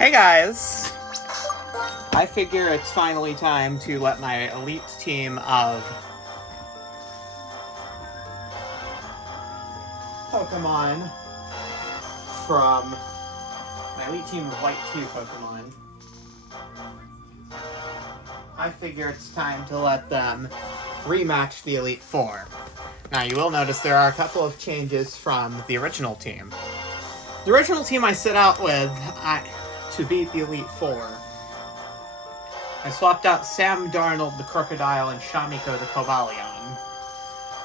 Hey guys! I figure it's finally time to let my elite team of Pokemon from my elite team of White 2 Pokemon. I figure it's time to let them rematch the Elite Four. Now you will notice there are a couple of changes from the original team. The original team I set out with to beat the Elite Four. I swapped out Sam Darnold the Crocodile and Shamiko the Cobalion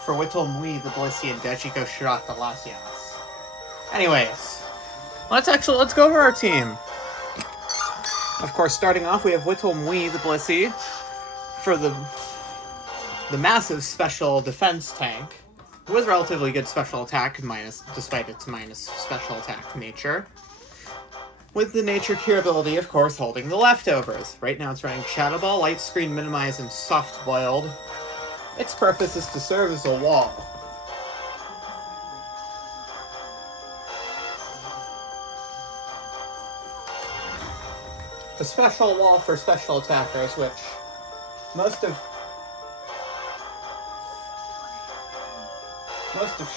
for Whittle-Mui the Blissey and Dejiko Shirat the Latias. Anyways, let's go over our team. Of course, starting off, we have Whittle-Mui the Blissey for the massive special defense tank with relatively good special attack despite its minus special attack nature. With the Nature Cure ability, of course, holding the leftovers. Right now it's running Shadow Ball, Light Screen, Minimize, and Soft Boiled. Its purpose is to serve as a wall. A special wall for special attackers, which most of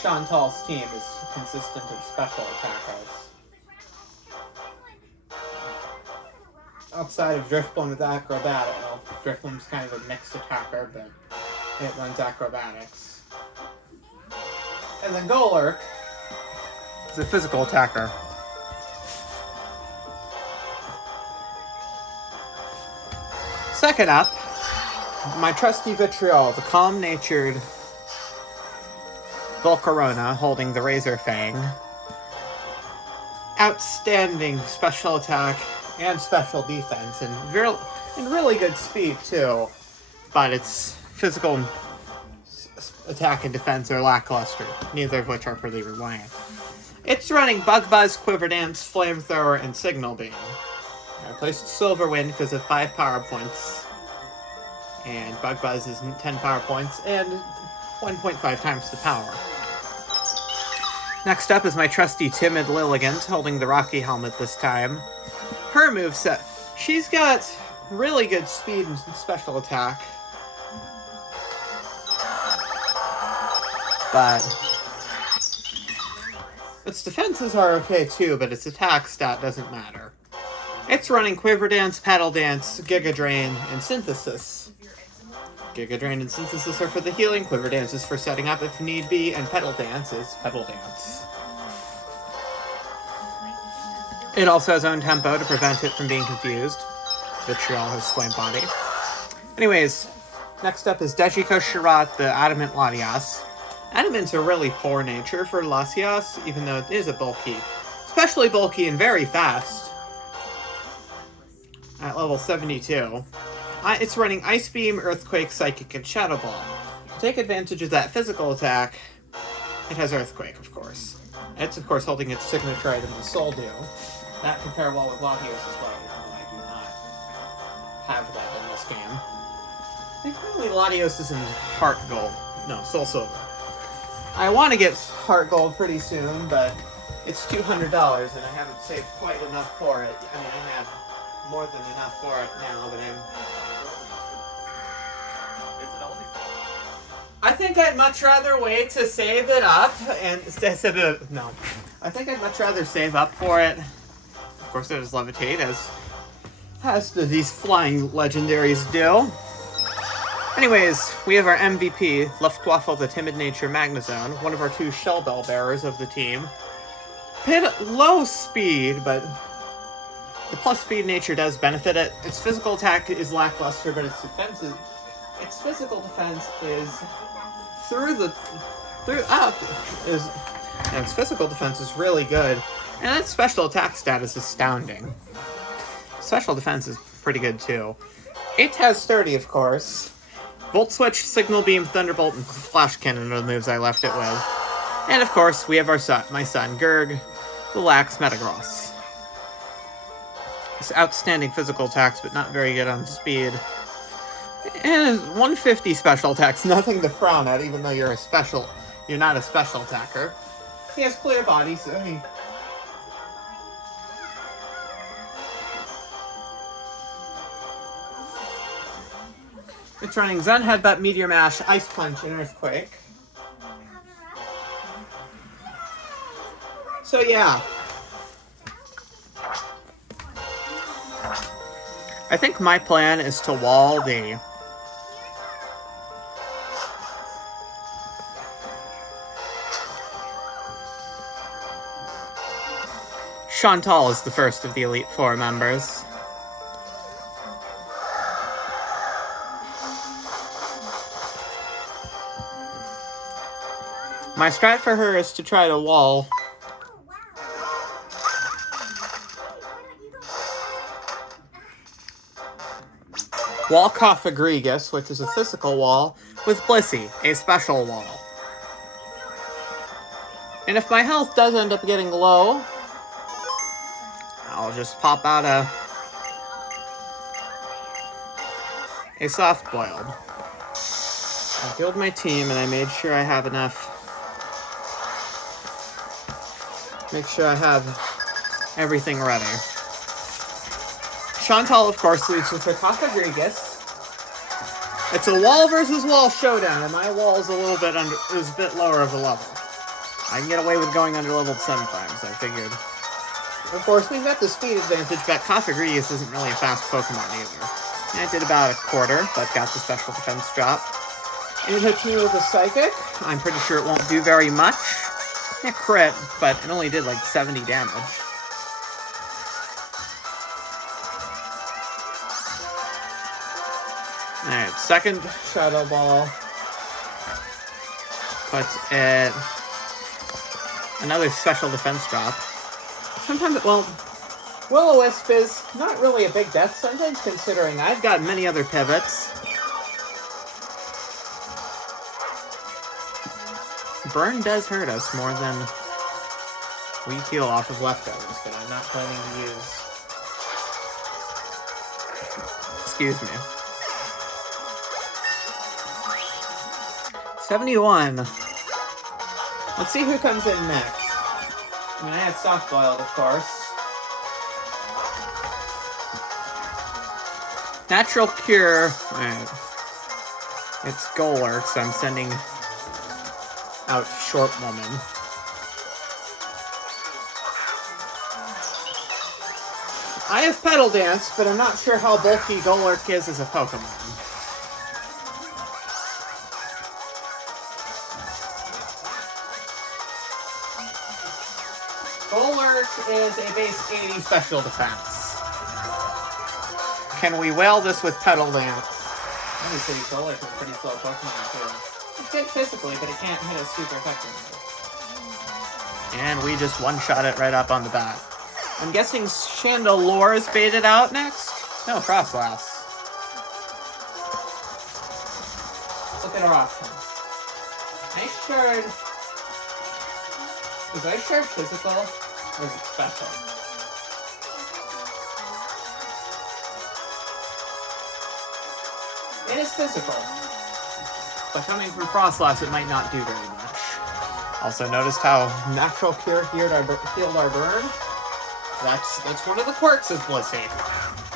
Chantal's team is consistent of special attackers. Outside of Drifblim with Acrobatic, well, Drifblim's kind of a mixed attacker, but it runs acrobatics. And then Golurk is a physical attacker. Second up, my trusty Vitriol, the calm-natured Volcarona holding the Razor Fang. Outstanding special attack and special defense, and really good speed too, but its physical attack and defense are lackluster, neither of which are pretty reliant. It's running Bug Buzz, Quiver Dance, Flamethrower, and Signal Beam. I placed Silver Wind because of 5 power points, and Bug Buzz is 10 power points, and 1.5 times the power. Next up is my trusty Timid Lilligant, holding the Rocky Helmet this time. Her moveset, she's got really good speed and special attack, but its defenses are okay too, but its attack stat doesn't matter. It's running Quiver Dance, Paddle Dance, Giga Drain, and Synthesis. Giga Drain and Synthesis are for the healing, Quiver Dance is for setting up if need be, and Pedal Dance is Pedal Dance. It also has own tempo to prevent it from being confused. Vitriol has Flame Body. Anyways, next up is Dejiko Shirat, the Adamant Latias. Adamant's a really poor nature for Latias, even though it is especially bulky and very fast. At level 72. It's running Ice Beam, Earthquake, Psychic, and Shadow Ball. To take advantage of that physical attack, it has Earthquake, of course. It's, of course, holding its signature item, the Soul Dew. That can pair well with Latios as well, even though I do not have that in this game. I think probably Latios is in Heart Gold. No, Soul Silver. I want to get Heart Gold pretty soon, but it's $200 and I haven't saved quite enough for it. I mean, I have more than enough for it now, but I think I'd much rather wait to save it up and no. I think I'd much rather save up for it. Of course, it is Levitate, as these flying legendaries do. Anyways, we have our MVP, Luftwaffle, the Timid Nature Magnezone, one of our 2 Shell Bell bearers of the team. Pit at low speed, but the plus speed nature does benefit it. Its physical attack is lackluster, but its physical defense is and its physical defense is really good, and its special attack stat is astounding. Special defense is pretty good too. It has Sturdy, of course. Volt Switch, Signal Beam, Thunderbolt, and Flash Cannon are the moves I left it with. And of course, we have my son, Gurg, the Lax Metagross. It's outstanding physical attacks, but not very good on speed. And 150 special attacks, nothing to frown at, even though you're not a special attacker. He has Clear Body, so It's running Zen Headbutt, Meteor Mash, Ice Punch, and Earthquake. So yeah. I think my plan is to wall the Chantal is the first of the Elite Four members. My strat for her is to try to wall Cough Egregious, which is a physical wall, with Blissey, a special wall. And if my health does end up getting low, I'll just pop out a soft boiled. I healed my team and I made sure I have enough. Make sure I have everything ready. Chantal, of course, leads with her Cough Egregious. It's a wall versus wall showdown, and my wall is a bit lower of a level. I can get away with going under leveled sometimes, I figured. Of course, we've got the speed advantage, but Cough Egregious isn't really a fast Pokemon either. And I did about a quarter, but got the special defense drop. And it hits me with a Psychic. I'm pretty sure it won't do very much. It crit, but it only did like 70 damage. Alright, second Shadow Ball. Puts it... another special defense drop. Sometimes, well, Will-O-Wisp is not really a big death sentence, considering I've got many other pivots. Burn does hurt us more than we heal off of leftovers, but I'm not planning to use. Excuse me. 71. Let's see who comes in next. I mean, I have soft boiled, of course. Natural Cure. Alright. It's Golurk, so I'm sending out Short Woman. I have Petal Dance, but I'm not sure how bulky Golurk is as a Pokemon. Golurk is a base 80 special defense. Can we whale this with Petal Dance? Obviously, Golurk is a pretty slow Pokemon, too. It's good physically, but it can't hit us super effectively. And we just one-shot it right up on the bat. I'm guessing Chandelure is baited out next? No, Frostlass. Look at our options. Ice Shard. Is Ice Shard physical, or is it special? It is physical. But coming from Frostlass, it might not do very much. Also noticed how Natural Cure healed our bird. That's one of the quirks of Blissey.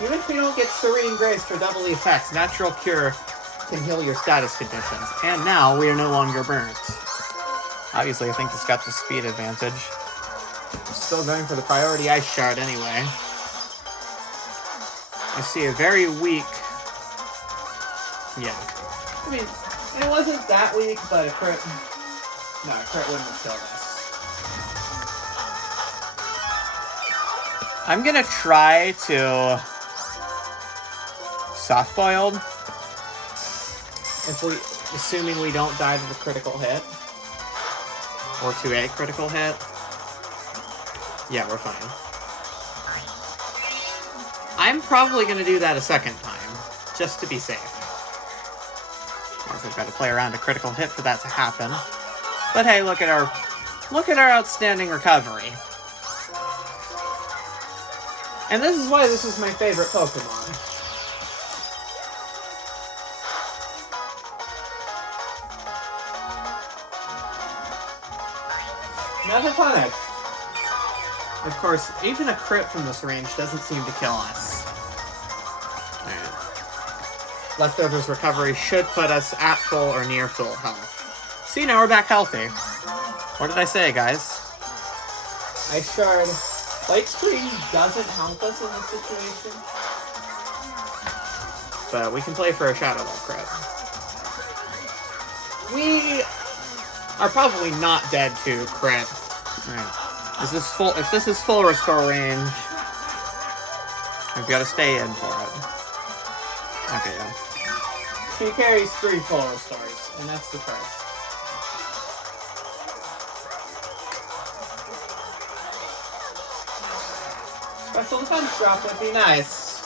Even if you don't get Serene Grace for double effects, Natural Cure can heal your status conditions. And now we are no longer burnt. Obviously, I think it's got the speed advantage. I'm still going for the priority Ice Shard anyway. I see a very weak... Yeah. I mean, it wasn't that weak, but a crit... No, a crit wouldn't have killed us. I'm gonna try to... soft-boiled. Assuming we don't die to the critical hit. Or to a critical hit. Yeah, we're fine. I'm probably going to do that a second time, just to be safe. Of course, I've got to play around a critical hit for that to happen. But hey, look at our outstanding recovery. And this is why this is my favorite Pokemon. Another punish. Of course, even a crit from this range doesn't seem to kill us. Alright. Leftovers recovery should put us at full or near full health. See, now we're back healthy. What did I say, guys? Ice Shard. Light Screen doesn't help us in this situation. But we can play for a Shadow Ball crit. We are probably not dead to crit. Alright. Is this full? If this is full restore range, we've got to stay in for it. Okay, yeah. She carries 3 full restores, and that's the first. Special defense drop would be nice.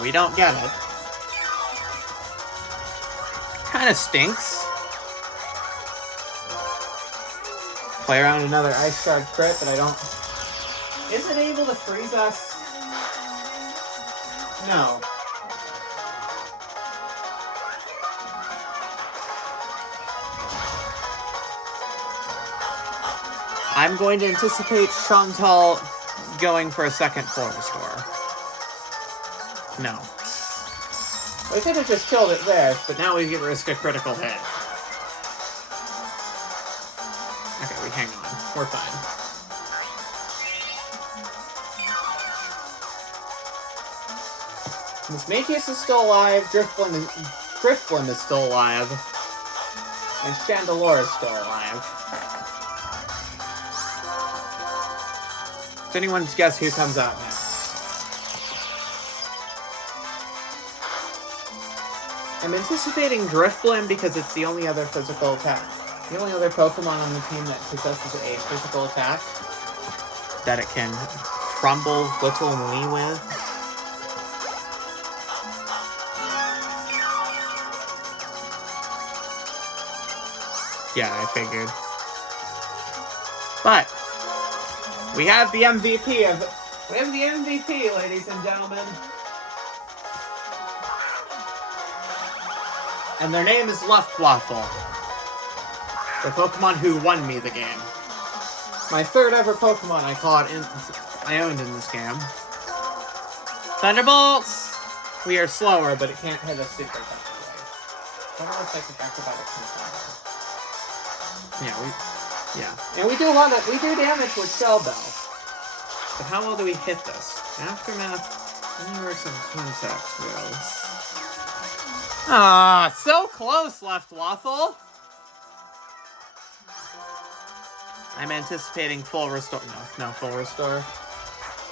We don't get it. Kinda stinks. Play around another Ice Shard crit, but I don't... Is it able to freeze us? No. I'm going to anticipate Chantal going for a second full restore. No. We could have just killed it there, but now we get risk a critical hit. Okay, we hang on. We're fine. Miss Matheus is still alive, Drifblim is still alive, and Chandelure is still alive. It's anyone's guess who comes out next. I'm anticipating Drifblim because it's the only other physical attack. The only other Pokemon on the team that possesses a physical attack that it can crumble Little Lee with. Yeah, I figured. But we have the MVP, ladies and gentlemen. And their name is Luftwaffle. The Pokemon who won me the game. My 3rd ever Pokemon I owned in this game. Thunderbolts! We are slower, but it can't hit us super effectively. That looks like the acrobatic control. Yeah. And we do damage with Shell Bell. But how well do we hit this? Aftermath only works on contact skills. Ah, so close, Luftwaffle! I'm anticipating full restore. No full restore.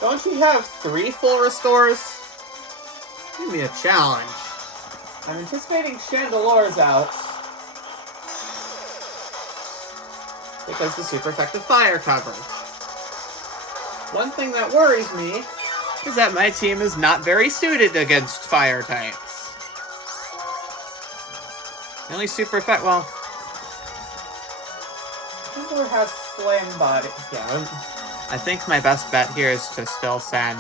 Don't you have 3 full restores? Give me a challenge. I'm anticipating Chandelure's out. Because the super effective fire cover. One thing that worries me is that my team is not very suited against fire types. The only super effect, well... Chandler has Flame Body. Yeah, I think my best bet here is to still send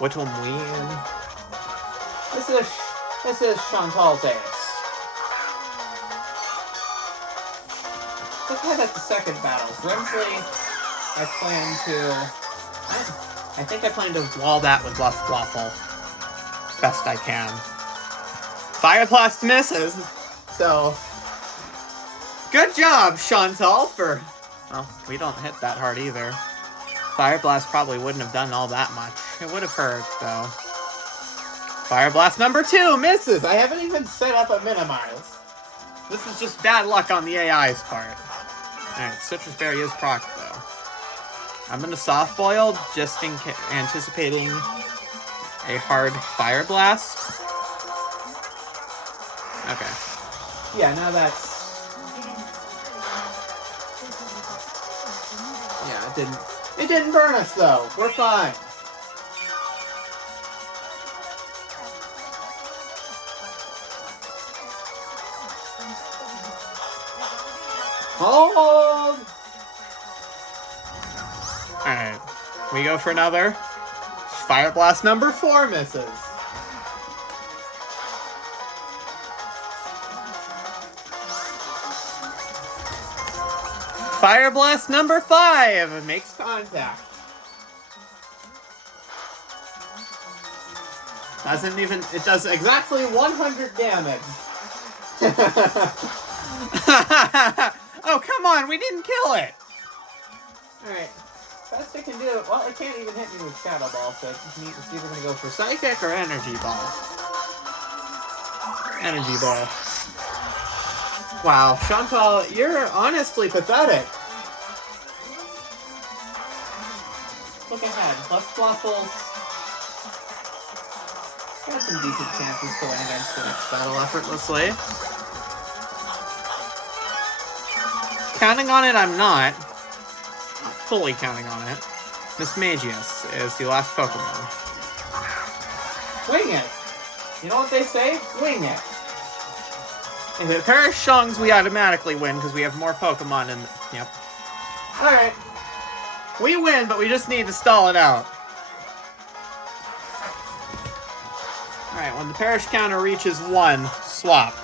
Whittlemy in. This is Chantal's ace. Let's head at the second battle. Grimsley, I think I plan to wall that with Luftwaffle. Best I can. Fire Blast misses, so... Good job, Chantal, for... Well, we don't hit that hard either. Fire Blast probably wouldn't have done all that much. It would have hurt, though. Fire Blast number 2 misses! I haven't even set up a minimize. This is just bad luck on the AI's part. Alright, Citrus Berry is proc, though. I'm gonna Soft Boil, just anticipating a hard Fire Blast. Okay. Yeah, now that's... Yeah, it didn't burn us, though. We're fine. Hold! Alright. We go for another. Fire Blast number 4 misses. Fire Blast number 5 makes contact. Doesn't even... It does exactly 100 damage. Oh, come on! We didn't kill it! Alright. Best it can do... Well, it can't even hit me with Shadow Ball, so it's neat to see if we're going to go for Psychic or Energy Ball. Energy Ball. Wow, Chantal, you're honestly pathetic. Look ahead. Luftwaffle got some decent chances to win against the next battle effortlessly. Counting on it, I'm not. Not fully counting on it. Miss Magius is the last Pokemon. Wing it! You know what they say? Wing it! If it Perish Shungs, we automatically win because we have more Pokemon in the... Yep. Alright. We win, but we just need to stall it out. Alright, when the Perish counter reaches 1, swap.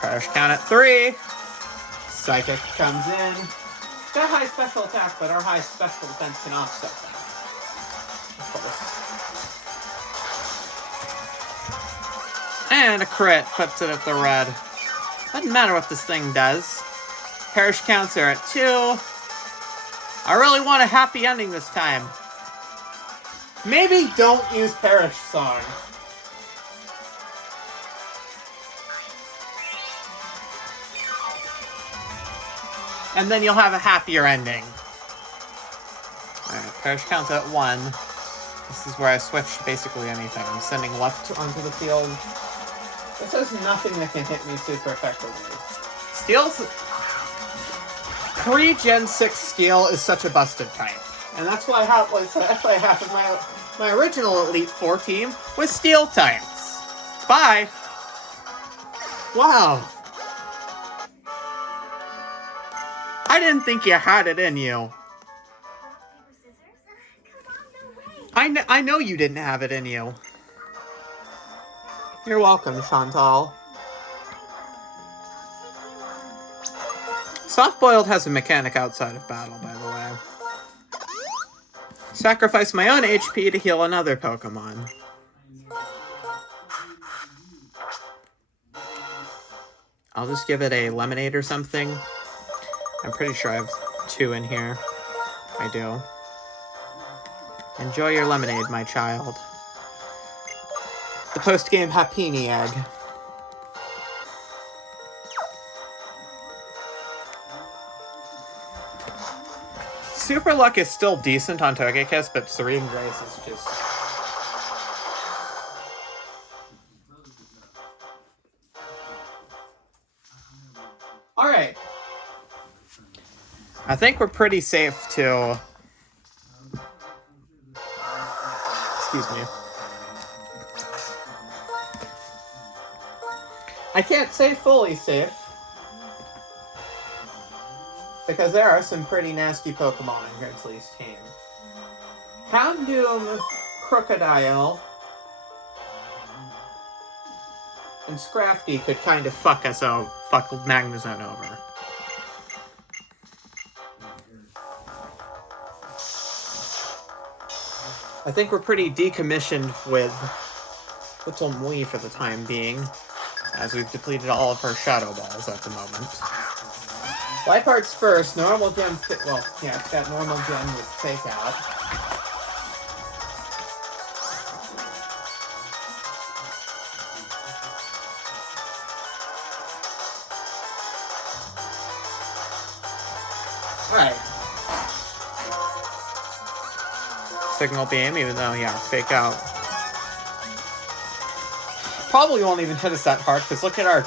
Perish count at 3. Psychic comes in. Got high special attack, but our high special defense can offset that. Of course. And a crit puts it at the red. Doesn't matter what this thing does. Perish counts are at 2. I really want a happy ending this time. Maybe don't use Perish Song. And then you'll have a happier ending. Alright, Perish counts at 1. This is where I switch basically anything. I'm sending left onto the field. This has nothing that can hit me super effectively. Steel's... Pre-Gen 6 Steel is such a busted type. And that's why half of my original Elite Four team was Steel types. Bye! Wow. I didn't think you had it in you. I know you didn't have it in you. You're welcome, Chantal. Soft-boiled has a mechanic outside of battle, by the way. Sacrifice my own HP to heal another Pokemon. I'll just give it a lemonade or something. I'm pretty sure I have 2 in here. I do. Enjoy your lemonade, my child. The post-game Happiny Egg. Super Luck is still decent on Togekiss, but Serene Grace is just... Alright. I think we're pretty safe to... Excuse me. I can't say fully safe, because there are some pretty nasty Pokemon in Grizzly's team. Houndoom, Crocodile, and Scrafty could kind of fuck Magnezone over. I think we're pretty decommissioned with Little Mui for the time being, as we've depleted all of her Shadow Balls at the moment. Life Arts first, normal gem, well, yeah, it's got normal gem with Fake Out. Alright. Signal Beam, even though, yeah, Fake Out. Probably won't even hit us that hard, because look at our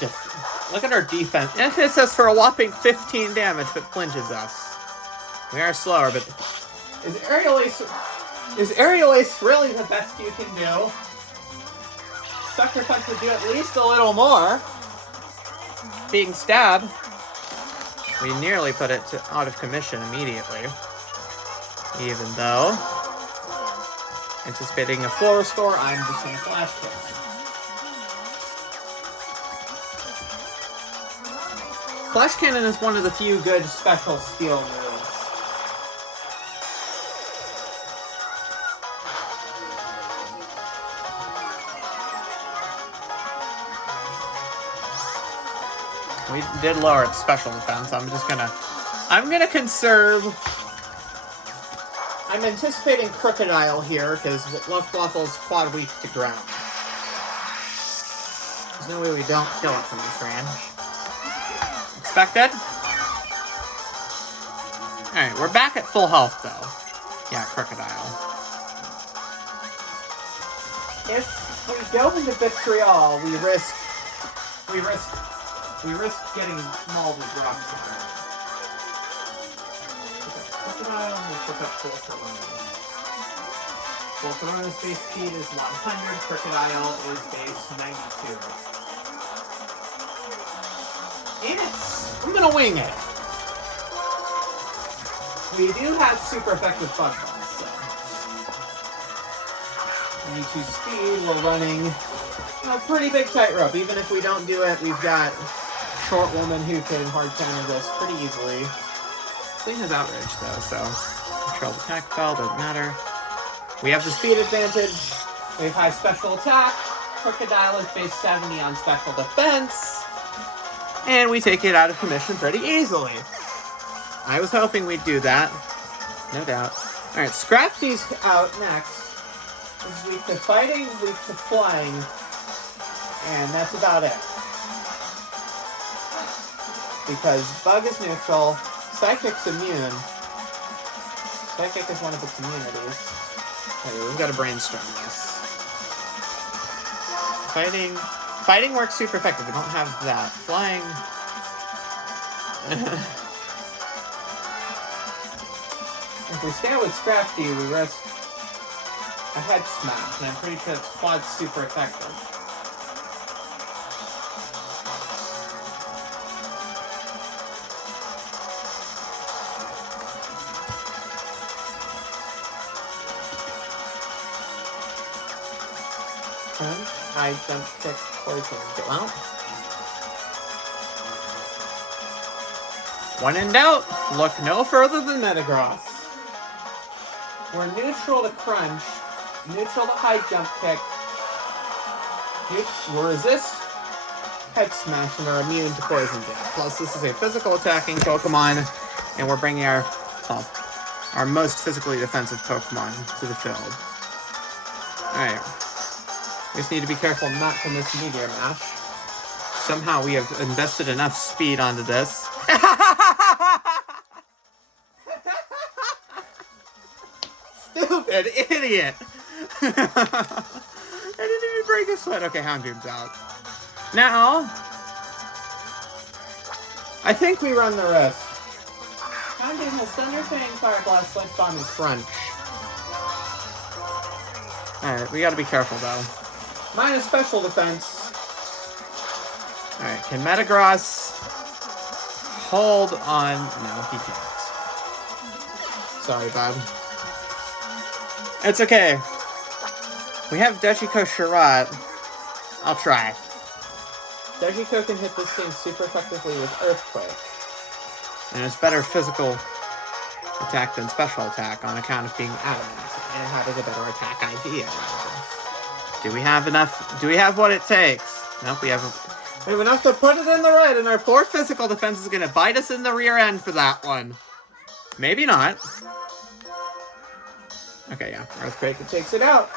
defense. It hits us for a whopping 15 damage, but flinches us. We are slower, but... Is Aerial Ace really the best you can do? Sucker Punch would do at least a little more. Being stabbed. We nearly put it out of commission immediately. Even though... Anticipating a full restore, I'm just going to Flash Kick. Flash Cannon is one of the few good special steel moves. We did lower its special defense. I'm gonna conserve. I'm anticipating Crocodile here, because Luftwaffle's quad weak to ground. There's no way we don't kill it from this range. Expected? Alright, we're back at full health, though. Yeah, Crocodile. If we go into Vitriol, we risk getting mauled with rocks. Crocodile, and we'll pick up Volcarona. Volcarona's base speed is 100, Crocodile is base 92. And I'm gonna wing it. We do have super effective bug bombs, so. 92 speed, we're running a pretty big tightrope. Even if we don't do it, we've got Short Woman who can hard counter this pretty easily. This thing has outrage though, so controlled attack spell, doesn't matter. We have the speed advantage. We have high special attack. Crocodile is base 70 on special defense. And we take it out of commission pretty easily. I was hoping we'd do that. No doubt. Alright, Scrafty's out next. He's weak to fighting, weak to flying. And that's about it. Because Bug is neutral, Psychic's immune. Psychic is one of its immunities. Okay, we've got to brainstorm this. Fighting works super effective. We don't have that. Flying. If we stand with Scrafty, we risk a head smash, and I'm pretty sure that quad's super effective. High jump kick poison. Well, when in doubt, look no further than Metagross. We're neutral to crunch, neutral to high jump kick. We'll resist head smash and are immune to poison jab. Plus, this is a physical attacking Pokemon, and we're bringing our most physically defensive Pokemon to the field. Alright. We just need to be careful not to miss Meteor Mash. Somehow we have invested enough speed onto this. Stupid idiot! I didn't even break a sweat. Okay, Houndoom's out. Now, I think we run the risk. Houndoom has Thunder Fang, Fire Blast, Sledge Bomb, and Crunch. Alright, we gotta be careful though. Minus special defense. Alright, can Metagross hold on? No, he can't. Sorry, bud. It's okay. We have Dejiko Sherrod. I'll try. Dejiko can hit this thing super effectively with Earthquake. And it's better physical attack than special attack on account of being adamant. And having a better attack idea. Do we have enough? Do we have what it takes? Nope, we haven't. We have enough to put it in the red, and our poor physical defense is going to bite us in the rear end for that one. Maybe not. Okay, yeah. Earthquake, it takes it out.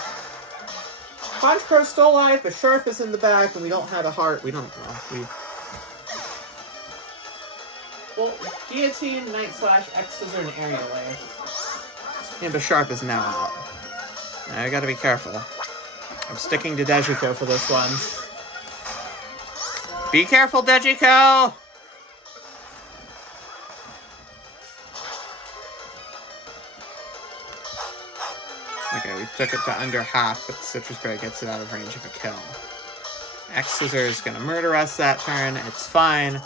Honchcrow's still alive, but Sharp is in the back, and we don't have a heart. We don't know. Well, Guillotine, Night Slash, X Scissor, and Aerial Wave. Yeah, but Sharp is now out. I gotta be careful. I'm sticking to Dejiko for this one. Be careful, Dejiko! Okay, we took it to under half, but the Citrus Berry gets it out of range of a kill. X Scissor is gonna murder us that turn. It's fine.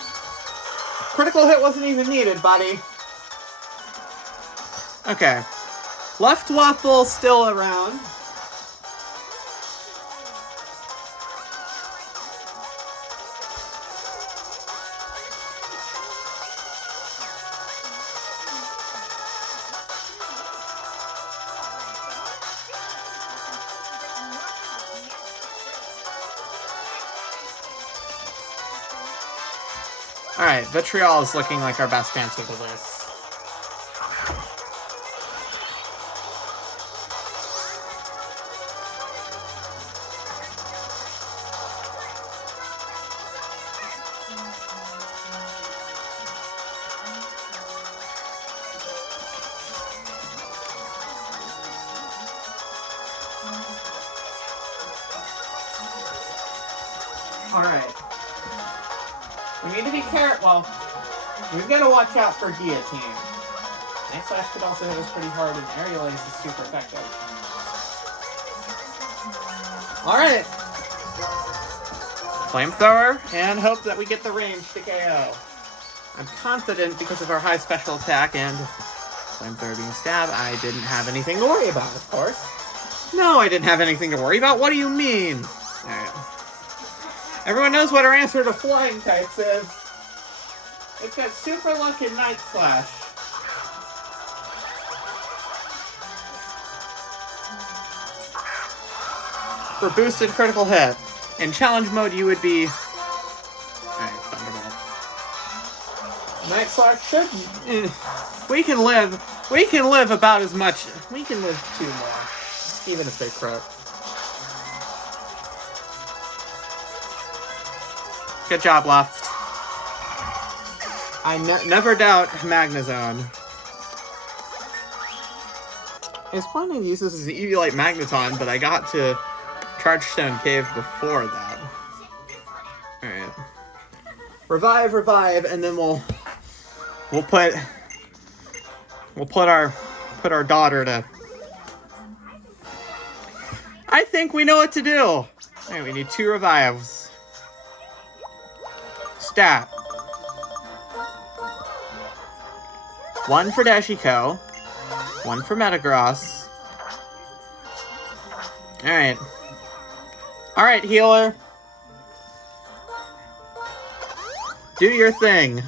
Critical hit wasn't even needed, buddy. Okay. Luftwaffle still around. Alright, Vitriol is looking like our best answer to this. Alright. We need to be careful. Well, we've got to watch out for Guillotine. Night Slash could also hit us pretty hard, and Aerial Ace is super effective. Alright. Flamethrower, and hope that we get the range to KO. I'm confident because of our high special attack and Flamethrower being stab, I didn't have anything to worry about, of course. No, I didn't have anything to worry about. What do you mean? Alright. Everyone knows what our answer to flying types is. It's got Super Luck and Night Slash. For boosted critical hit. In challenge mode, you would be... Alright, Thunderbolt. Night Slash should... We can live about as much... We can live 2 more. Even if they crit. Good job, Left. I never doubt Magnezone. I was planning to use this as an Eviolite Magneton, but I got to Chargestone Cave before that. Alright. Revive, and then we'll put our daughter to... I think we know what to do! Alright, we need 2 revives. Stat. 1 for Dashiko. 1 for Metagross. Alright. Alright, healer. Do your thing.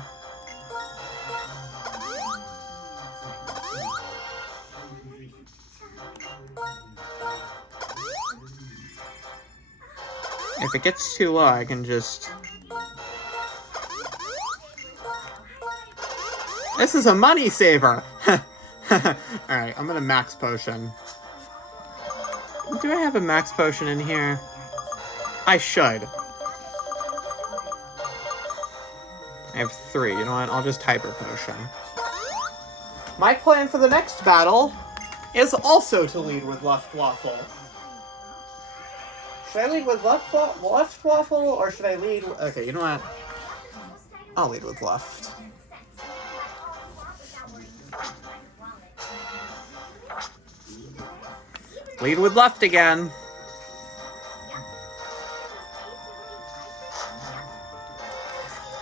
If it gets too low, I can just... This is a money saver! Alright, I'm gonna max potion. Do I have a max potion in here? I should. I have 3. You know what? I'll just Hyper Potion. My plan for the next battle is also to lead with Luftwaffle. Should I lead with Luftwaffle, or should I lead... Okay, you know what? I'll lead with Luft. Lead with Luft again.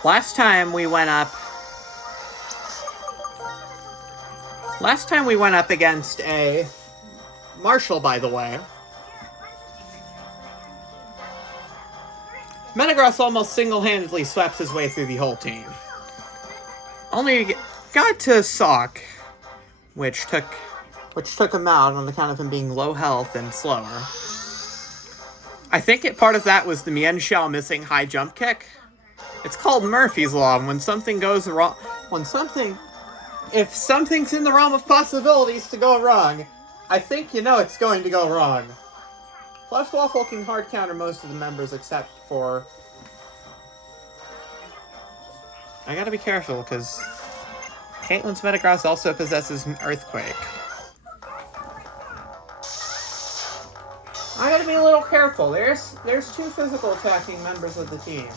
Last time we went up against a Marshall, by the way. Metagross almost single-handedly swept his way through the whole team. Only got to Sock, which took him out on account of him being low health and slower. I think part of that was the Mienshao missing high jump kick. It's called Murphy's Law, and when something goes wrong... If something's in the realm of possibilities to go wrong, I think you know it's going to go wrong. Luftwaffle can hard counter most of the members except for... I gotta be careful, because Caitlin's Metagross also possesses an Earthquake. I gotta be a little careful. There's 2 physical attacking members of the team.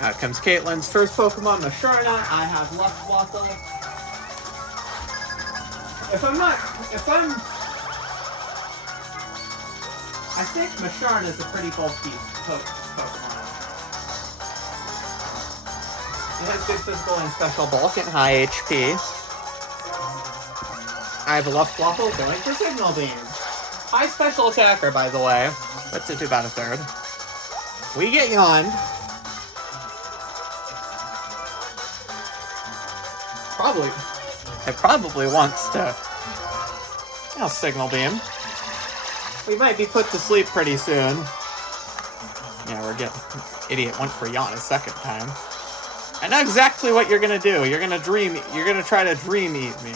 Out comes Caitlin's first Pokemon, Masharna. I have Luftwaffle. I think Masharna is a pretty bulky Pokemon. It has good physical and special bulk and high HP. I have a Luftwaffle going for Signal Beam. High special attacker, by the way. Puts it to about a 3rd. We get yawned. It probably wants to... Signal Beam. We might be put to sleep pretty soon. Yeah, we're getting... Idiot went for yawn a second time. I know exactly what you're gonna do. You're gonna try to dream eat me.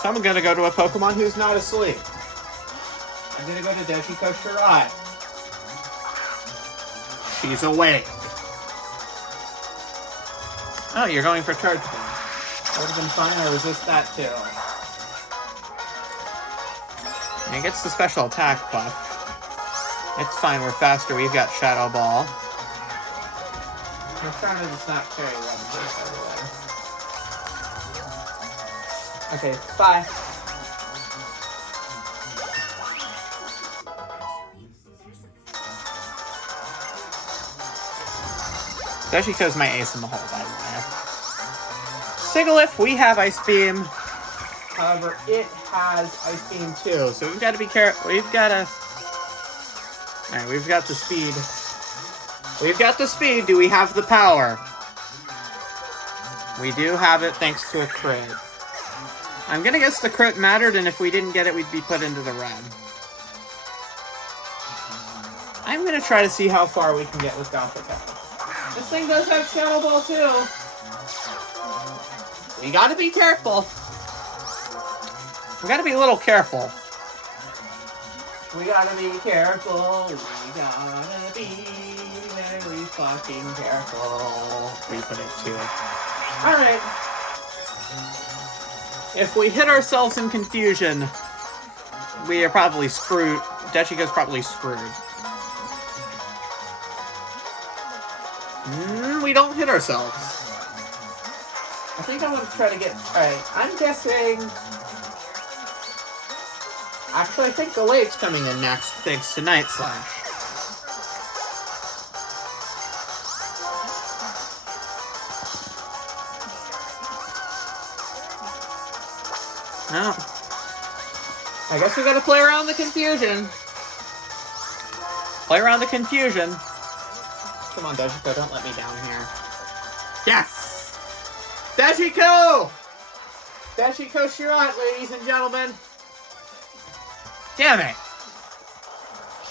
So I'm gonna go to a Pokemon who's not asleep. I'm gonna go to Deshiko Shirai. She's awake. Oh, you're going for Charge Ball. That would have been fine. I resist that too. And it gets the special attack buff. It's fine, we're faster. We've got Shadow Ball. We're trying to just not carry one everywhere. Okay, bye. Deshiko's my ace in the hole, by the way. Sigilif, we have Ice Beam. However, it has Ice Beam too, so we've got to be careful. We've got to... Alright, we've got the speed. We've got the speed. Do we have the power? We do have it thanks to a crit. I'm gonna guess the crit mattered, and if we didn't get it, we'd be put into the red. I'm gonna try to see how far we can get with Gothic. This thing does have Shadow Ball too. We gotta be careful. We gotta be a little careful. We gotta be careful. We gotta be very fucking careful. We put it too. Alright. If we hit ourselves in confusion, we are probably screwed. Deshiko's probably screwed. We don't hit ourselves. I think I want to try to get... Alright, I'm guessing... Actually, I think the late's coming in next, thanks to Night Slash. Oh. I guess we gotta play around the confusion. Play around the confusion. Come on, Deshiko, don't let me down here. Yes! Deshiko! Deshiko Shirai, ladies and gentlemen. Damn it!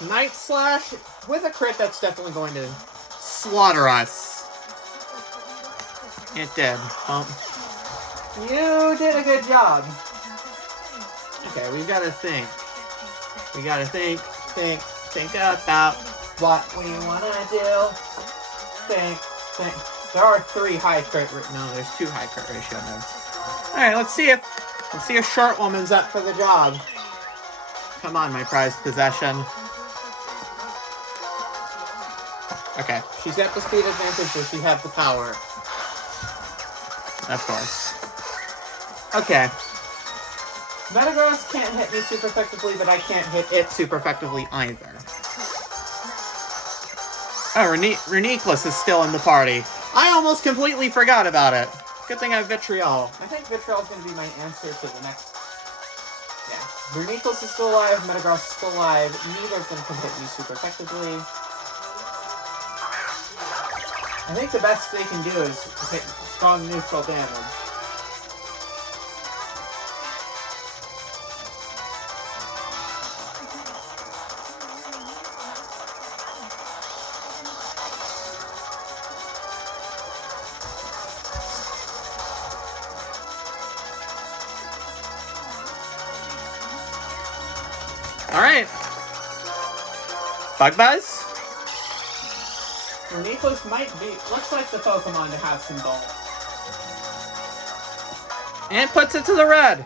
Night Slash with a crit, that's definitely going to slaughter us. It did. You did a good job. Okay, we've got to think. We got to think about what we want to do. Think. There are 3 high crit. No, there's 2 high crit ratio moves. All right, let's see if Short Woman's up for the job. Come on, my prized possession. Okay, she's got the speed advantage, but she has the power. Of course. Okay. Metagross can't hit me super effectively, but I can't hit it super effectively either. Oh, Reuniclus is still in the party. I almost completely forgot about it. Good thing I have Vitriol. I think Vitriol is going to be my answer to the next... Yeah. Reuniclus is still alive, Metagross is still alive. Neither of them can hit me super effectively. I think the best they can do is hit strong neutral damage. Alright. Bug Buzz? Reuniclus might be... Looks like the Pokemon to have some bulk. And puts it to the red.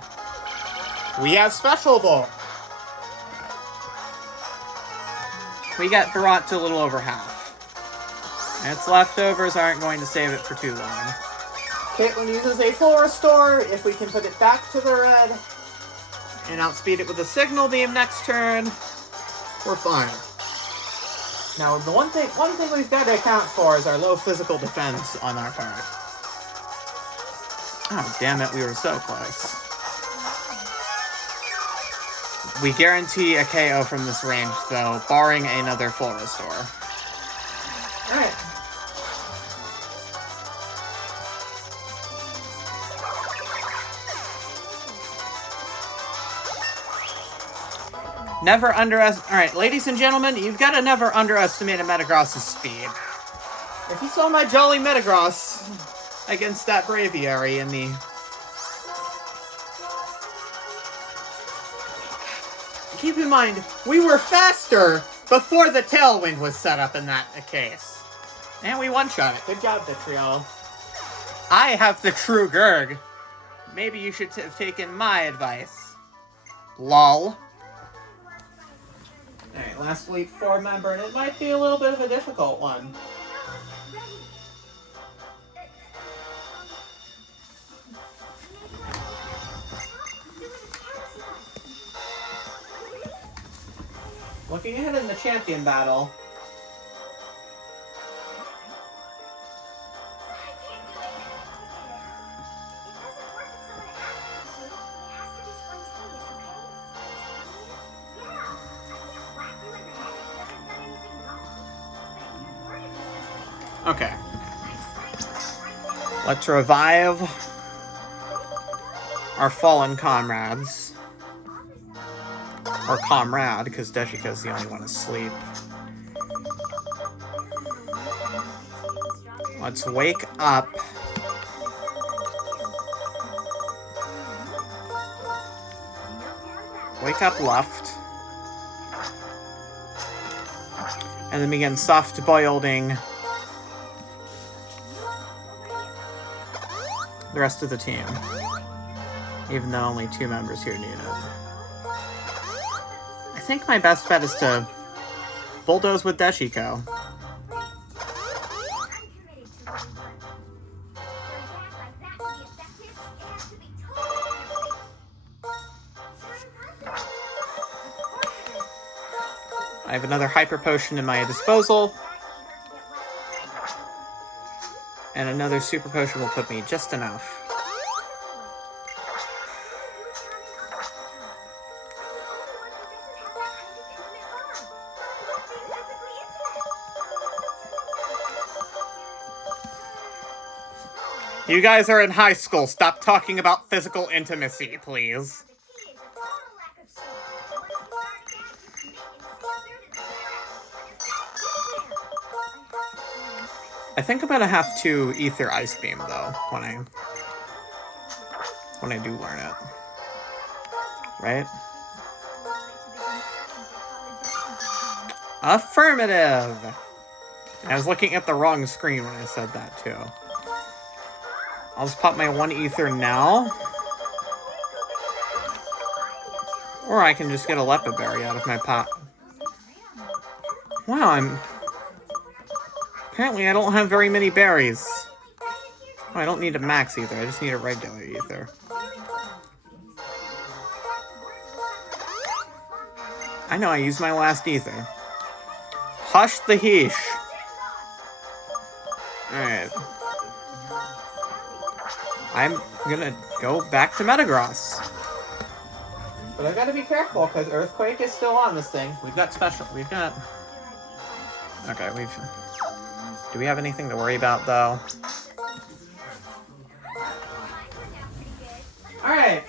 We have Special Bulk. We got Barot to a little over half. Its leftovers aren't going to save it for too long. Caitlyn uses a full restore. If we can put it back to the red and outspeed it with a Signal Beam next turn, we're fine. Now, the one thing we've got to account for is our low physical defense on our part. Oh, damn it, we were so close. We guarantee a KO from this range, though, barring another full restore. Alright. Never underestimate. Alright, ladies and gentlemen, you've got to never underestimate a Metagross's speed. If you saw my jolly Metagross against that Braviary in the... Keep in mind, we were faster before the Tailwind was set up in that case. And we one-shot it. Good job, Vitriol. I have the true Gurg. Maybe you should have taken my advice. Lol. Alright, last Elite Four member, and it might be a little bit of a difficult one. Looking ahead in the champion battle. Okay. Let's revive our fallen comrades. Or comrade, because Deshika's the only one asleep. Let's wake up. Wake up left. And then begin soft boiling the rest of the team. Even though only 2 members here need it. I think my best bet is to bulldoze with Deshiko. I have another Hyper Potion in my disposal. And another Super Potion will put me just enough. You guys are in high school. Stop talking about physical intimacy, please. I think I'm gonna have to Ether Ice Beam though when I do learn it. Right? Affirmative! I was looking at the wrong screen when I said that too. I'll just pop my 1 Ether now. Or I can just get a Lepa Berry out of my pot. Wow, apparently I don't have very many berries. Oh, I don't need a max Ether, I just need a regular Ether. I know, I used my last Ether. Hush the heesh. Alright. I'm gonna go back to Metagross. But I gotta be careful, because Earthquake is still on this thing. Okay, do we have anything to worry about, though? Alright.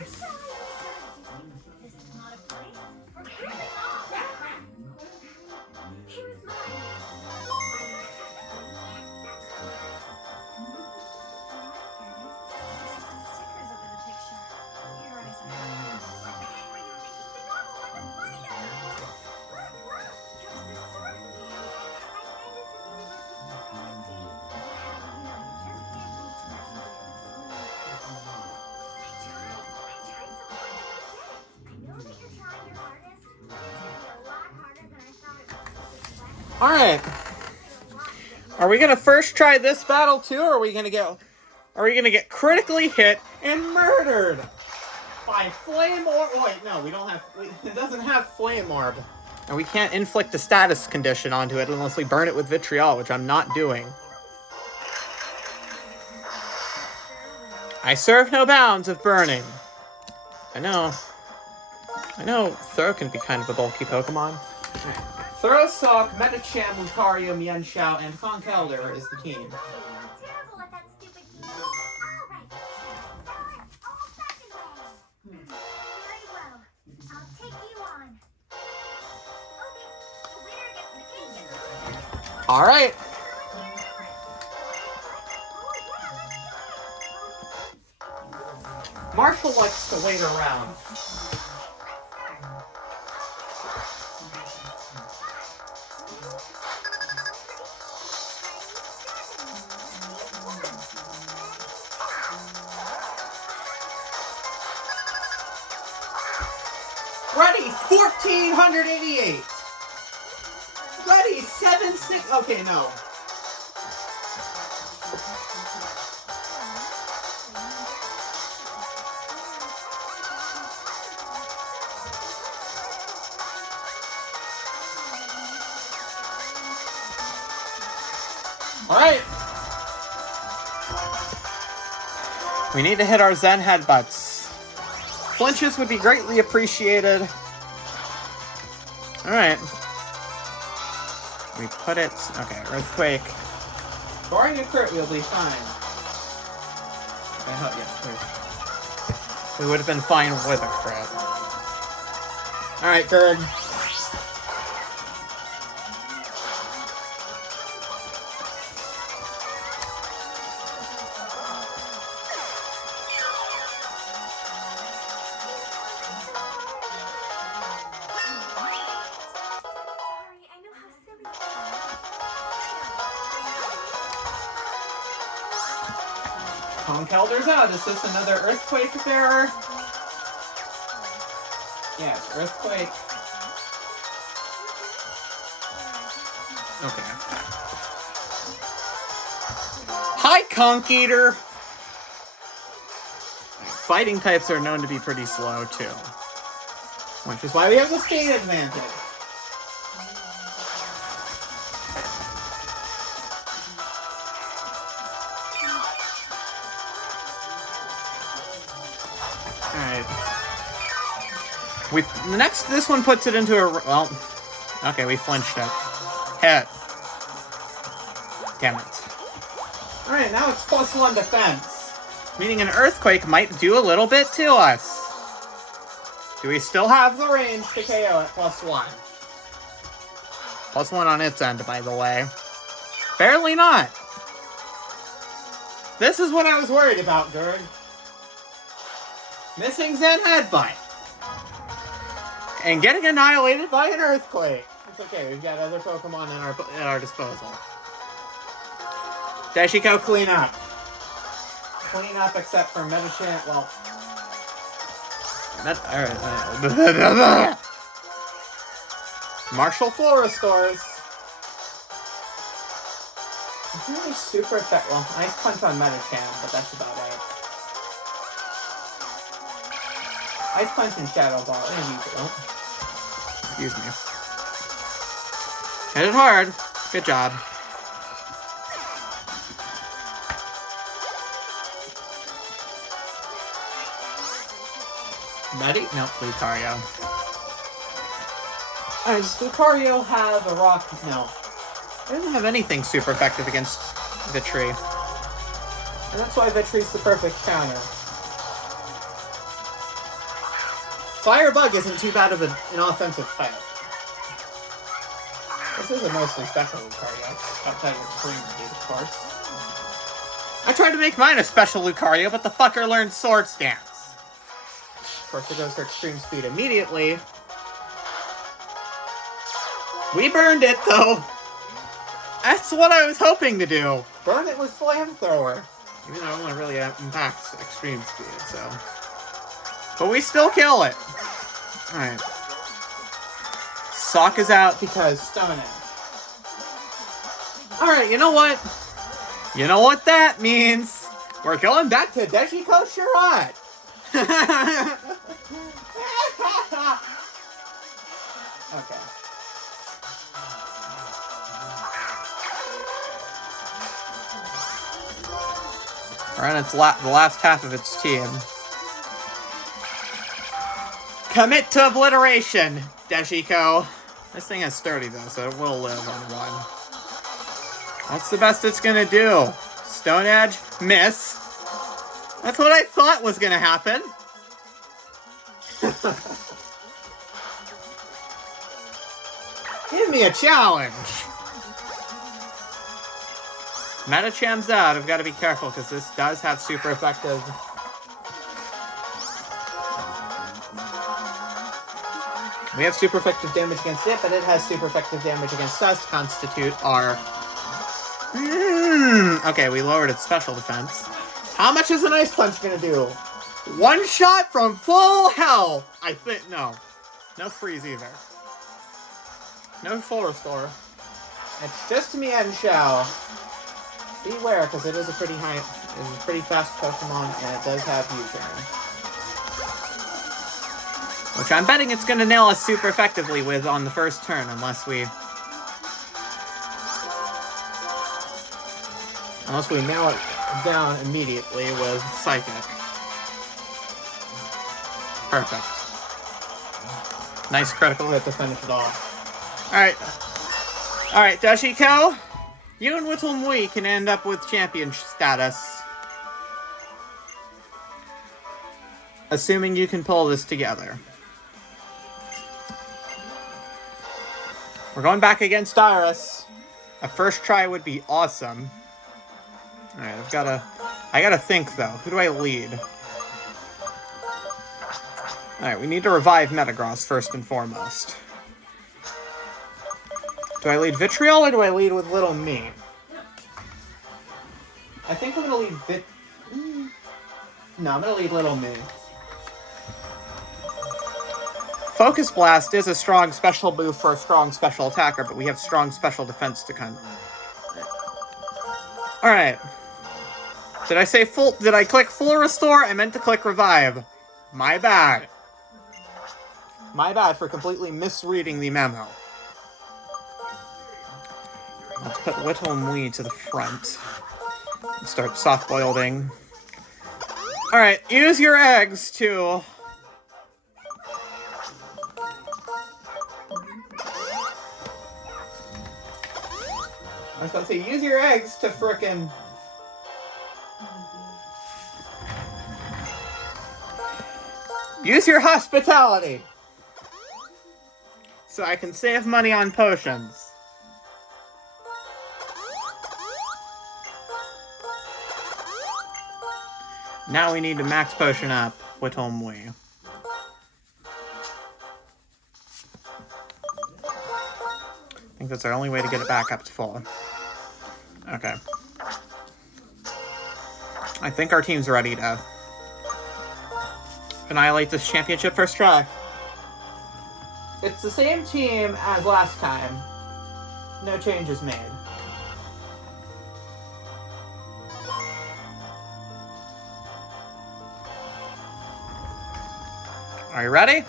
Alright. Are we gonna first try this battle too, or are we gonna get critically hit and murdered by Flame Orb? Wait, no, it doesn't have Flame Orb. And we can't inflict a status condition onto it unless we burn it with Vitriol, which I'm not doing. I serve no bounds of burning. I know, Throw can be kind of a bulky Pokemon. Throw, Sock, Metacham, Lucario, Mienshao, and Conkeldurr is the team. Alright. Marshall likes to wait around. Ready, 1488. Ready, 76. Okay, no. Alright. We need to hit our Zen headbutts. Flinches would be greatly appreciated. Alright. We put it... Okay, Earthquake. Barring a crit, we'll be fine. We would have been fine with a crit. Alright, Gerd. Conkeldur's out. Is this another Earthquake there? Yes, Earthquake. Okay. Hi, Conch Eater! Fighting types are known to be pretty slow, too. Which is why we have the state advantage. This one puts it into a, well, okay, we flinched it. Hit. Damn it. Alright, now it's +1 defense. Meaning an Earthquake might do a little bit to us. Do we still have the range to KO at +1? +1 on its end, by the way. Barely not. This is what I was worried about, Gerd. Missing Zen Headbutt. And getting annihilated by an Earthquake. It's okay, we've got other Pokemon at our disposal. Dashiko, clean up. Clean up except for Medichant, well... Alright. Martial Full Restores. It's really super effective. Well, Ice Punch on Medichant, but that's about it. Ice Punch and Shadow Ball. Excuse me. Hit it hard. Good job. Ready? Nope, Lucario. Alright, does Lucario have a rock? No. It doesn't have anything super effective against Vitry. And that's why Vitry's the perfect counter. Firebug isn't too bad of an offensive type. This is a mostly special Lucario, outside of Extreme Speed, of course. I tried to make mine a special Lucario, but the fucker learned Sword Stance. Of course, it goes for Extreme Speed immediately. We burned it, though. That's what I was hoping to do. Burn it with Flamethrower. Even though I don't want to really impact Extreme Speed, so... But we still kill it. Alright. Sock is out because Stone Edge. Alright, you know what? You know what that means? We're going back to Deshiko Sherrod. Okay. We're on its the last half of its team. Commit to obliteration, Deshiko. This thing has sturdy though, so it will live on one. That's the best it's gonna do. Stone Edge, miss. That's what I thought was gonna happen. Give me a challenge. Metacham's out. I've got to be careful because this does have super effective. We have super effective damage against it, but it has super effective damage against us to constitute our... Okay, we lowered its special defense. How much is an Ice Punch going to do? One shot from full health! I think... No. No freeze either. No full restore. It's just Mian Xiao. Beware, because it is a pretty high... It's a pretty fast Pokemon, and it does have U-turn. Which I'm betting it's going to nail us super effectively with on the first turn, unless we nail it down immediately with Psychic. Perfect. Nice critical hit to finish it off. Alright, Dashiko, you and Whittle Mui can end up with champion status. Assuming you can pull this together. We're going back against Iris. A first try would be awesome. Alright, I gotta think though. Who do I lead? Alright, we need to revive Metagross first and foremost. Do I lead Vitriol or do I lead with Little Me? I think I'm gonna lead No, I'm gonna lead Little Me. Focus Blast is a strong special move for a strong special attacker, but we have strong special defense to kind of... Alright. Did I click full restore? I meant to click revive. My bad. My bad for completely misreading the memo. Let's put Whittle and Wee to the front. And start soft-boiling. Alright, use your eggs to... I was about to say, use your eggs to frickin'... Use your hospitality! So I can save money on potions. Now we need to max potion up with Homeway. I think that's our only way to get it back up to full. Okay. I think our team's ready to annihilate this championship first try. It's the same team as last time. No changes made. Are you ready?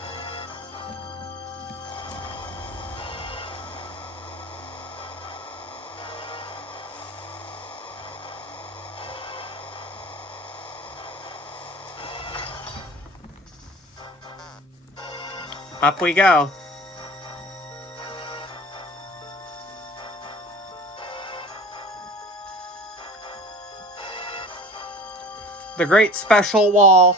Up we go. The Great Special Wall.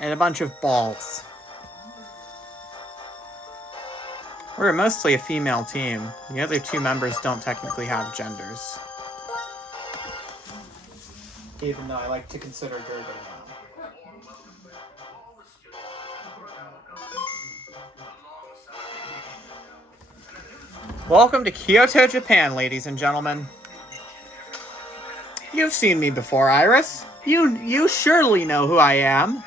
And a bunch of balls. We're mostly a female team. The other two members don't technically have genders. Even though I like to consider Gerber now. Welcome to Kyoto, Japan, ladies and gentlemen. You've seen me before, Iris. You surely know who I am.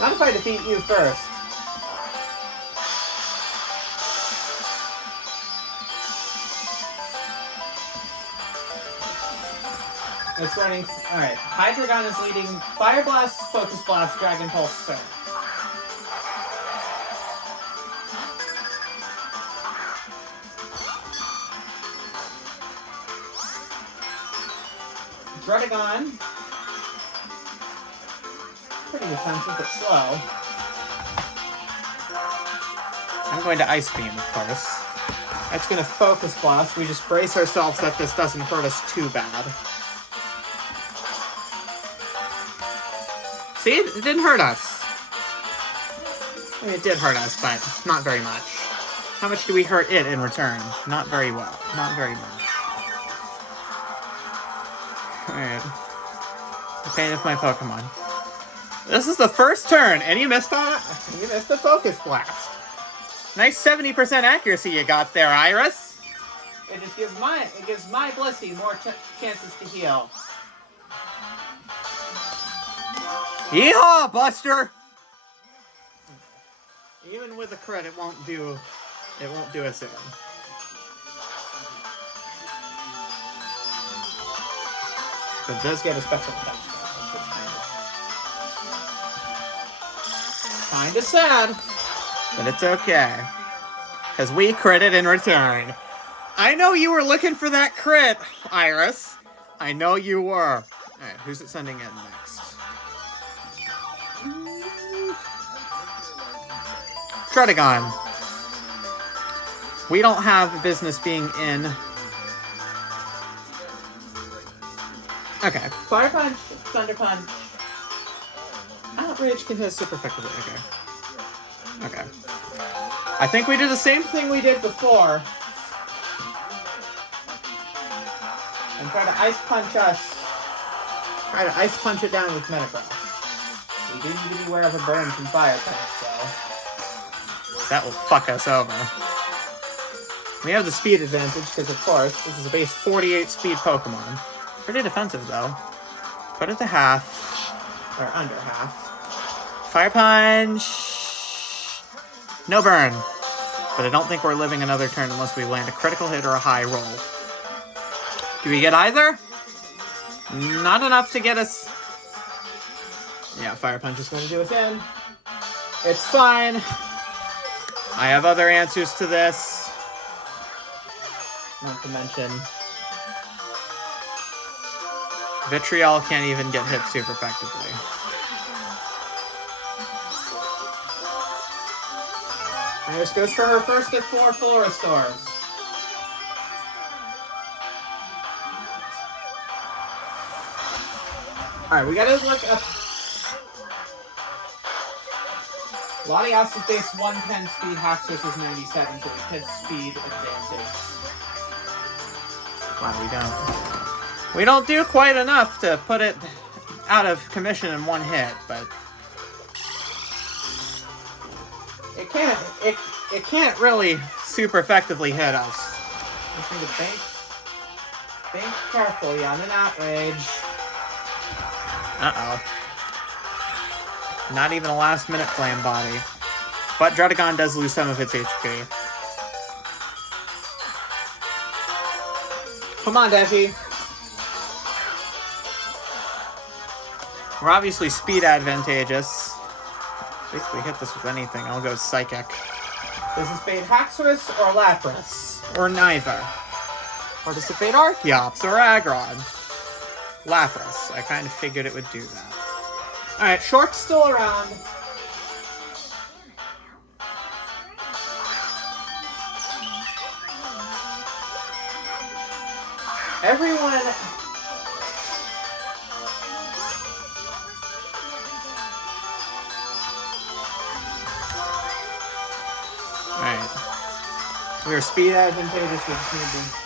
Not if I defeat you first. It's running. Alright. Hydreigon is leading Fire Blast, Focus Blast, Dragon Pulse, Surge. Rematch. Pretty defensive, but slow. I'm going to Ice Beam, of course. That's going to Focus Blast. We just brace ourselves that this doesn't hurt us too bad. See? It didn't hurt us. I mean, it did hurt us, but not very much. How much do we hurt it in return? Not very well. Not very much. Alright. The pain of my Pokemon. This is the first turn, and you missed the Focus Blast. Nice 70% accuracy you got there, Iris. It just gives my Blissey more chances to heal. Yeehaw, Buster! Even with a crit, it won't do us in. But it does get a special attack, which is kind of sad. But it's okay. Because we critted in return. I know you were looking for that crit, Iris. I know you were. Alright, who's it sending in next? Tredegon. We don't have business being in. Okay. Fire Punch, Thunder Punch. Outrage can hit super effectively. Okay. I think we do the same thing we did before. And try to Ice Punch us. Try to Ice Punch it down with Metagross. We do need to be aware of a burn from Fire Punch, though. That will fuck us over. We have the speed advantage, because of course, this is a base 48 speed Pokemon. Pretty defensive, though. Put it to half. Or under half. Fire Punch! No burn. But I don't think we're living another turn unless we land a critical hit or a high roll. Do we get either? Not enough to get us... Yeah, Fire Punch is going to do us in. It's fine. I have other answers to this. Not to mention... Vitriol can't even get hit super effectively. Iris goes for her first of 4 Floristors. Alright, we gotta look up... Latias is base 110 speed, Haxorus is 97, so we hit speed advantage. Wow, we don't. We don't do quite enough to put it out of commission in one hit, but... It can't really super effectively hit us. Just need to bank carefully on an outrage. Uh-oh. Not even a last-minute flame body. But Tredegon does lose some of its HP. Come on, Deji. We're obviously speed advantageous. Basically hit this with anything. I'll go Psychic. Does this fade Haxorus or Lapras? Or neither? Or does it fade Archeops or Aggron? Lapras. I kind of figured it would do that. Alright, Short's still around. Everyone... Alright. We are speed advantageous, we just need to...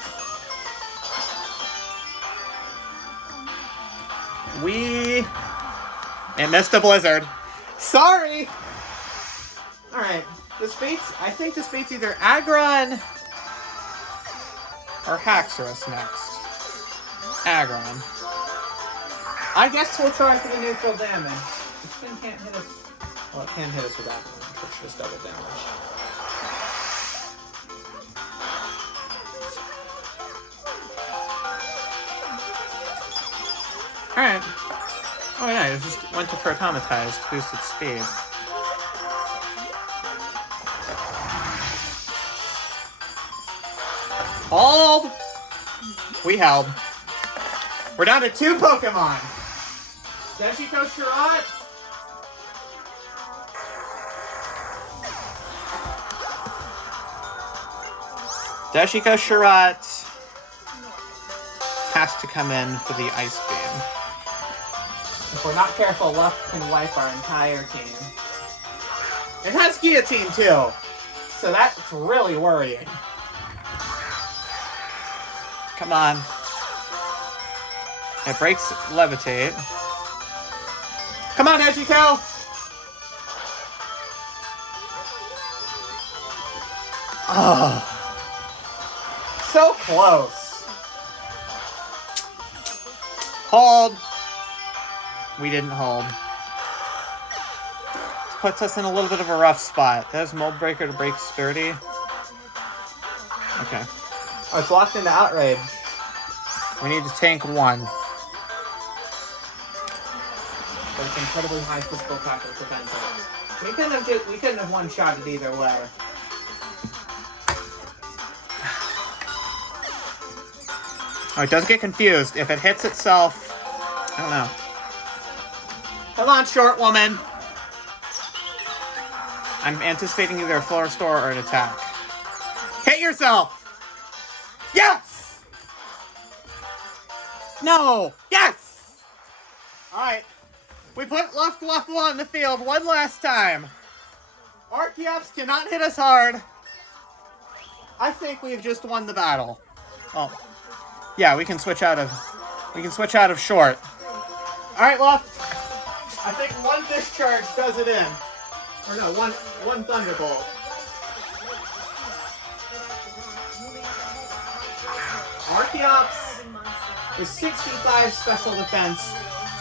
It missed a blizzard. Sorry! Alright. I think this beats either Aggron or Haxorus next. Aggron. I guess we'll try for the neutral damage. This thing can't hit us... Well, it can hit us with Aggron, which just double damage. Alright. Oh yeah, it just went to for Automatized to boost its speed. Hold! We held. We're down to 2 Pokemon. Deshiko Shirat. Deshiko Shirat has to come in for the Ice Beam. If we're not careful, Luft can wipe our entire team. It has Guillotine too, so that's really worrying. Come on. It breaks Levitate. Come on, Deshiko! Oh. So close. Hold. We didn't hold. This puts us in a little bit of a rough spot. There's Mold Breaker to break Sturdy. Okay. Oh, it's locked into Outrage. We need to tank 1. But it's incredibly high physical attack and defense. We couldn't have one-shot it either way. Oh, it does get confused. If it hits itself, I don't know. Hold on, short woman. I'm anticipating either a floor store or an attack. Hit yourself! Yes! No! Yes! Alright. We put Luftwaffle on the field one last time. Archeops cannot hit us hard. I think we've just won the battle. Oh. Yeah, we can switch out of short. Alright, Luft. I think 1 discharge does it in. Or no, one Thunderbolt. Archeops is 65 special defense.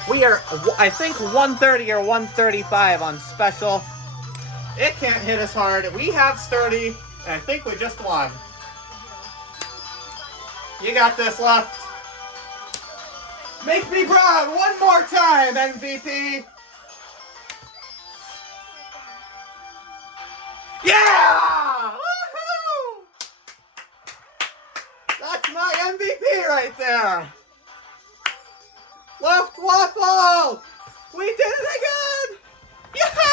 We are, I think, 130 or 135 on special. It can't hit us hard. We have sturdy, and I think we just won. You got this, Luft. Make me proud one more time, MVP. Yeah! Woohoo! That's my MVP right there. Luftwaffle! We did it again! Yahoo!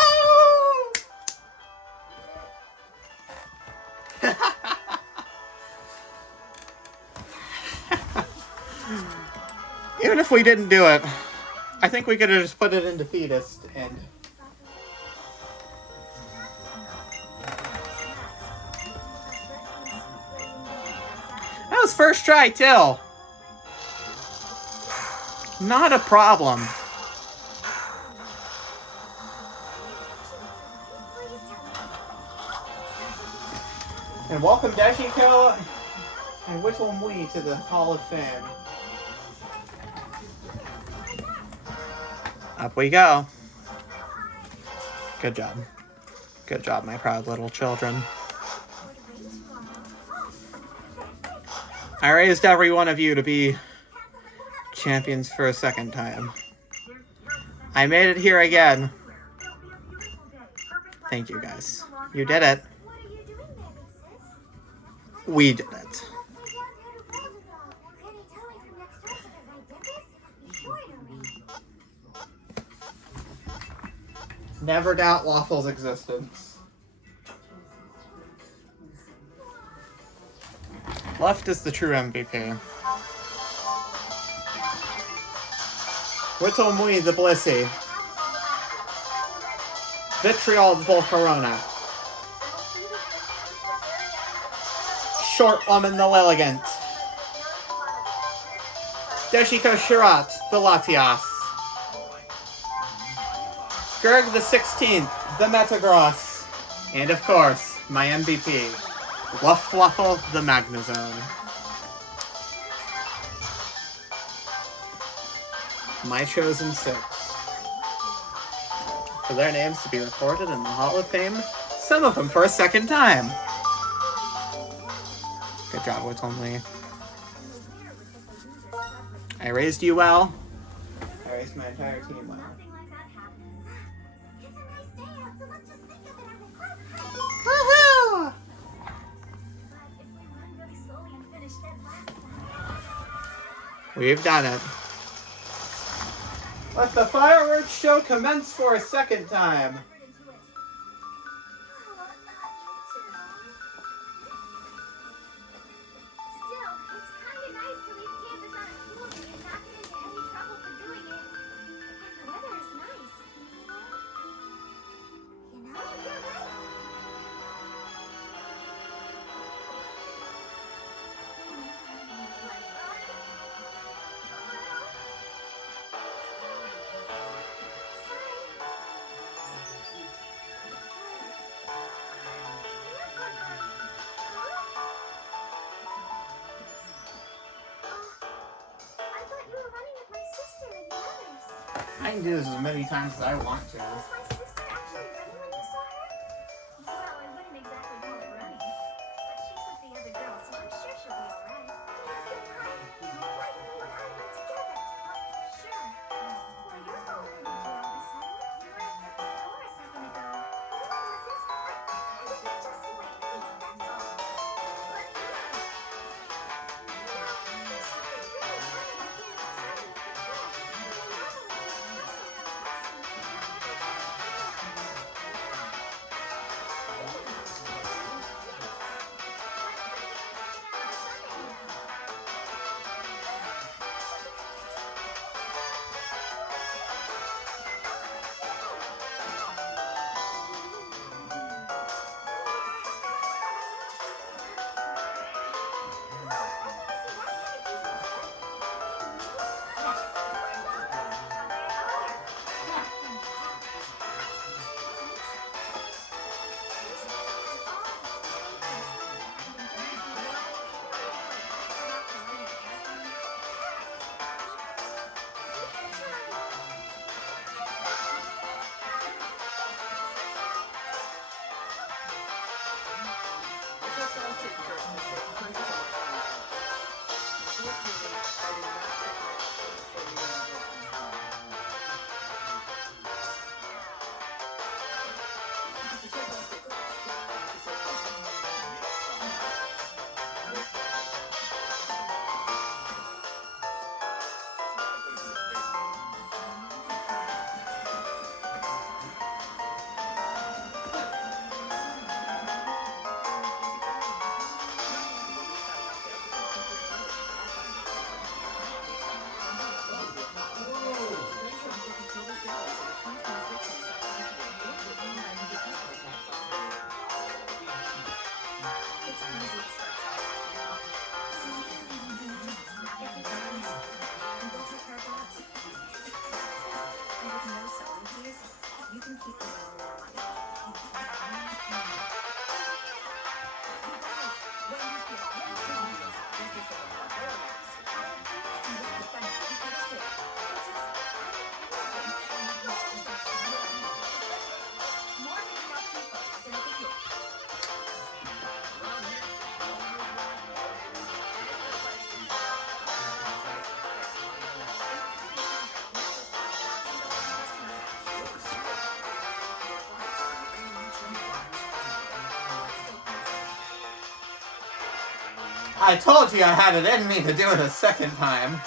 Even if we didn't do it, I think we could have just put it in defeatist and... That was first try, too. Not a problem. And welcome Deshiko and Whittle Mui to the Hall of Fame. Up we go. Good job. Good job, my proud little children. I raised every one of you to be champions for a second time. I made it here again. Thank you, guys. You did it. We did it. Never doubt Waffle's existence. Luft is the true MVP. Whittle Mui the Blissey. Vitriol the Volcarona. Short Woman the Lilligant. Deshiko Shirat the Latias. Gerg the 16th, the Metagross. And of course, my MVP, Luftwaffle the Magnezone. My chosen 6. For their names to be recorded in the Hall of Fame, some of them for a second time. Good job, Whittle Mui. I raised you well. I raised my entire team well. Woohoo! We've done it. Let the fireworks show commence for a second time. I can do this as many times as I want to. I told you I had it in me to do it a second time.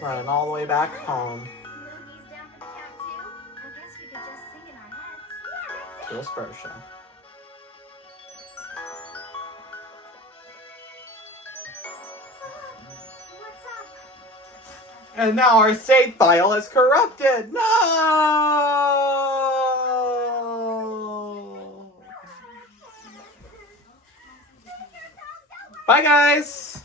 Running all the way back home. Moogie's down for the count too. I guess we could just sing in our heads. To Aspersion. What's up? And now our save file is corrupted! No! Bye, guys!